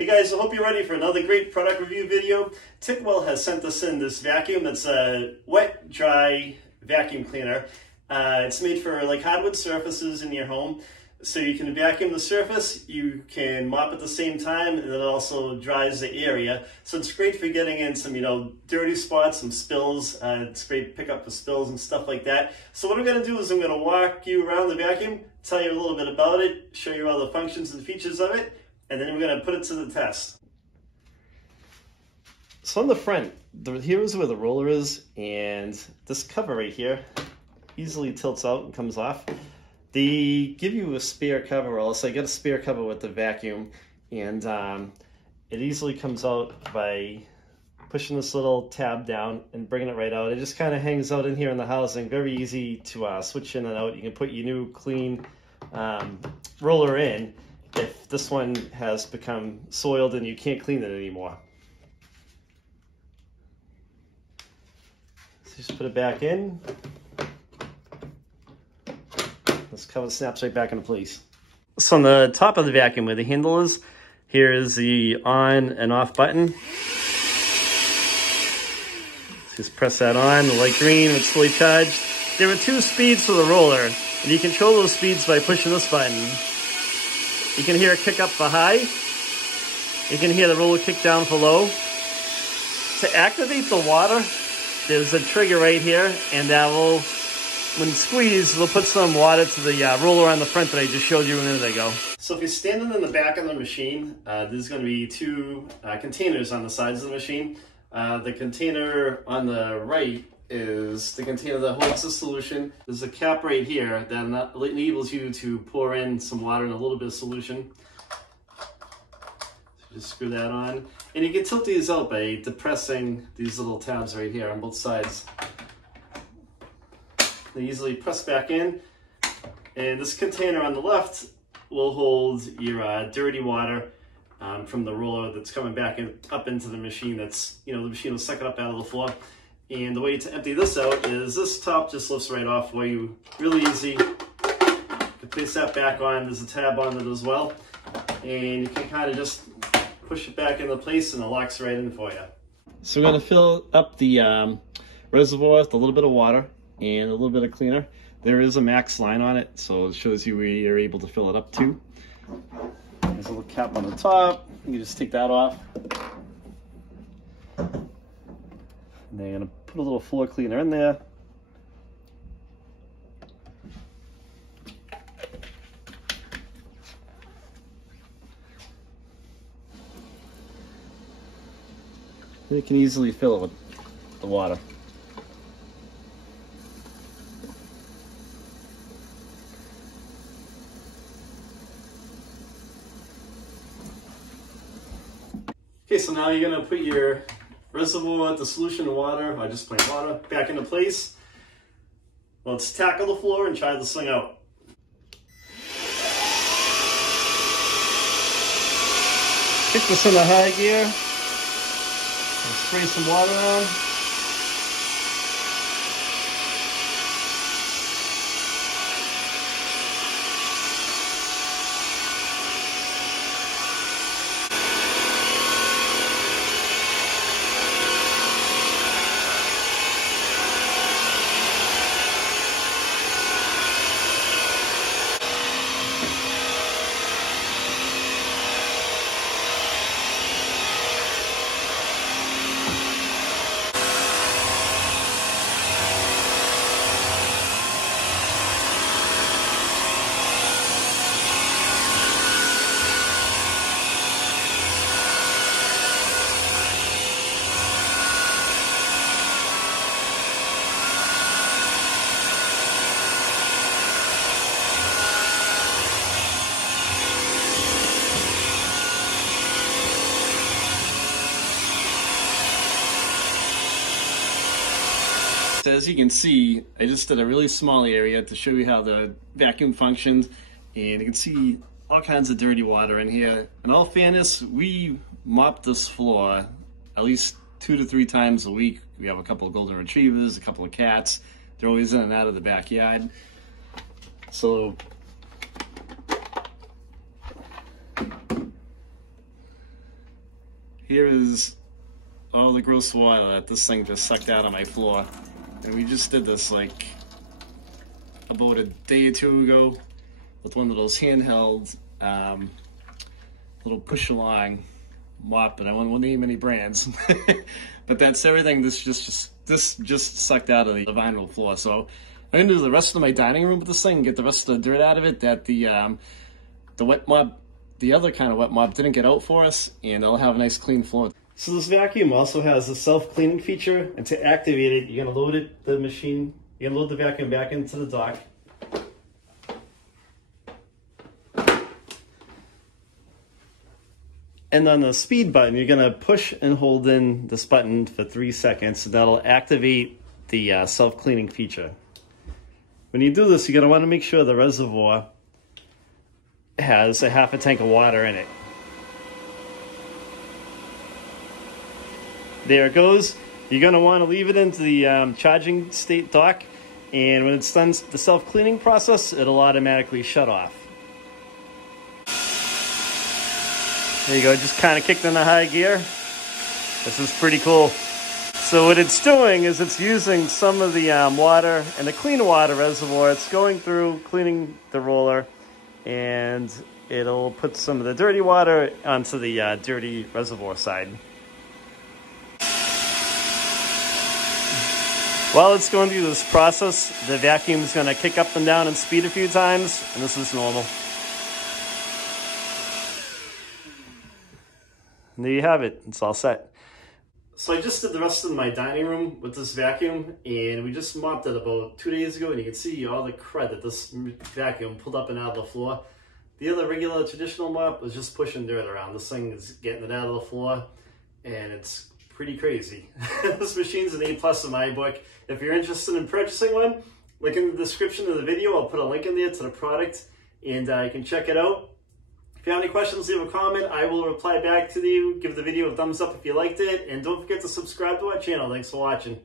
Hey guys, I hope you're ready for another great product review video. Ticwell has sent us in this vacuum that's a wet, dry vacuum cleaner. It's made for like hardwood surfaces in your home. So you can vacuum the surface, you can mop at the same time, and it also dries the area. So it's great for getting in some, dirty spots, some spills. It's great to pick up for spills and stuff like that. So what I'm gonna do is I'm gonna walk you around the vacuum, tell you a little bit about it, show you all the functions and features of it, and then we're gonna put it to the test. So on the front, here's where the roller is, and this cover right here easily tilts out and comes off. They give you a spare cover, or else I get a spare cover with the vacuum, and it easily comes out by pushing this little tab down and bringing it right out. It just kind of hangs out in here in the housing, very easy to switch in and out. You can put your new clean roller in if this one has become soiled and you can't clean it anymore. So just put it back in. This cover snaps right back into place. So on the top of the vacuum where the handle is, here is the on and off button. Just press that on, the light green, it's fully charged. There are 2 speeds for the roller, and you control those speeds by pushing this button. You can hear it kick up for high. You can hear the roller kick down for low. To activate the water, there's a trigger right here, and that will, when squeezed, it'll put some water to the roller on the front that I just showed you a minute ago. So if you're standing in the back of the machine, there's going to be 2 containers on the sides of the machine. The container on the right is the container that holds the solution. There's a cap right here that enables you to pour in some water and a little bit of solution. So just screw that on. And you can tilt these out by depressing these little tabs right here on both sides. They easily press back in, and this container on the left will hold your dirty water from the roller that's coming back up into the machine. That's, the machine will suck it up out of the floor. And the way to empty this out is this top just lifts right off for you, really easy. You can place that back on. There's a tab on it as well, and you can kind of just push it back into place, and it locks right in for you. So we're going to fill up the reservoir with a little bit of water and a little bit of cleaner. There is a max line on it, so it shows you where you're able to fill it up to. There's a little cap on the top. You can just take that off. And then I'm gonna put a little floor cleaner in there. And you can easily fill it with the water. Okay, so now you're gonna put your reservoir, the solution of water, or just plain water, back into place. Let's tackle the floor and try this thing out. Kick this into high gear. And spray some water on. As you can see, I just did a really small area to show you how the vacuum functions, and you can see all kinds of dirty water in here. In all fairness, we mop this floor at least 2 to 3 times a week. We have a couple of golden retrievers, a couple of cats. They're always in and out of the backyard. So here is all the gross water that this thing just sucked out of my floor. And we just did this like about a day or two ago with one of those handheld little push along mop, and I won't name any brands. But that's everything. This just sucked out of the vinyl floor. So I'm gonna do the rest of my dining room with this thing, get the rest of the dirt out of it that the wet mop, the other kind of wet mop, didn't get out for us, and I'll have a nice clean floor. So this vacuum also has a self-cleaning feature, and to activate it, you're gonna load you're gonna load the vacuum back into the dock. And on the speed button, you're gonna push and hold in this button for 3 seconds, and that'll activate the self-cleaning feature. When you do this, you're gonna wanna make sure the reservoir has a half a tank of water in it. There it goes. You're gonna wanna leave it into the charging state dock, and when it's done the self-cleaning process, it'll automatically shut off. There you go, just kind of kicked into high gear. This is pretty cool. So what it's doing is it's using some of the water and the clean water reservoir. It's going through, cleaning the roller, and it'll put some of the dirty water onto the dirty reservoir side. While it's going through this process, the vacuum is going to kick up and down in speed a few times, and this is normal. And there you have it. It's all set. So I just did the rest of my dining room with this vacuum, and we just mopped it about 2 days ago, and you can see all the crud that this vacuum pulled up and out of the floor. The other regular traditional mop was just pushing dirt around. This thing is getting it out of the floor, and it's pretty crazy. This machine's an A+ in my book. If you're interested in purchasing one, look in the description of the video. I'll put a link in there to the product, and you can check it out. If you have any questions, leave a comment. I will reply back to you. Give the video a thumbs up if you liked it. And don't forget to subscribe to our channel. Thanks for watching.